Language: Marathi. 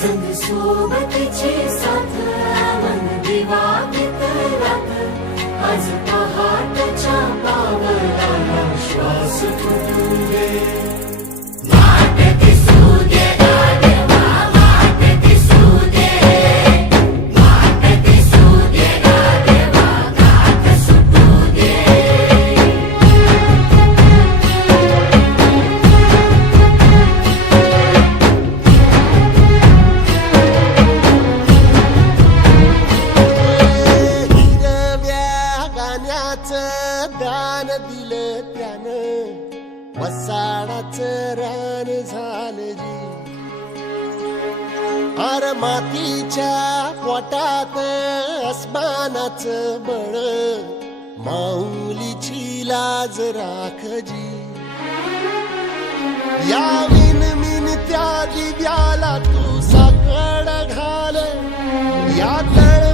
संग सोबतीची साथ मन दिवा रात आज पहाटच्या पावलाला श्वास फुटू दे वाट दिसू दे गाढवा वाट दिसू दे वाट दिसू दे गाढवा घाट सुटू दे दान दिलं त्यानं वसाडाचं रान झालं जी अर मातीच्या पोटात अस्मानाचं बळ माऊलीची लाज राखजी या विन त्या दिव्याला तू साकड घाल या तळ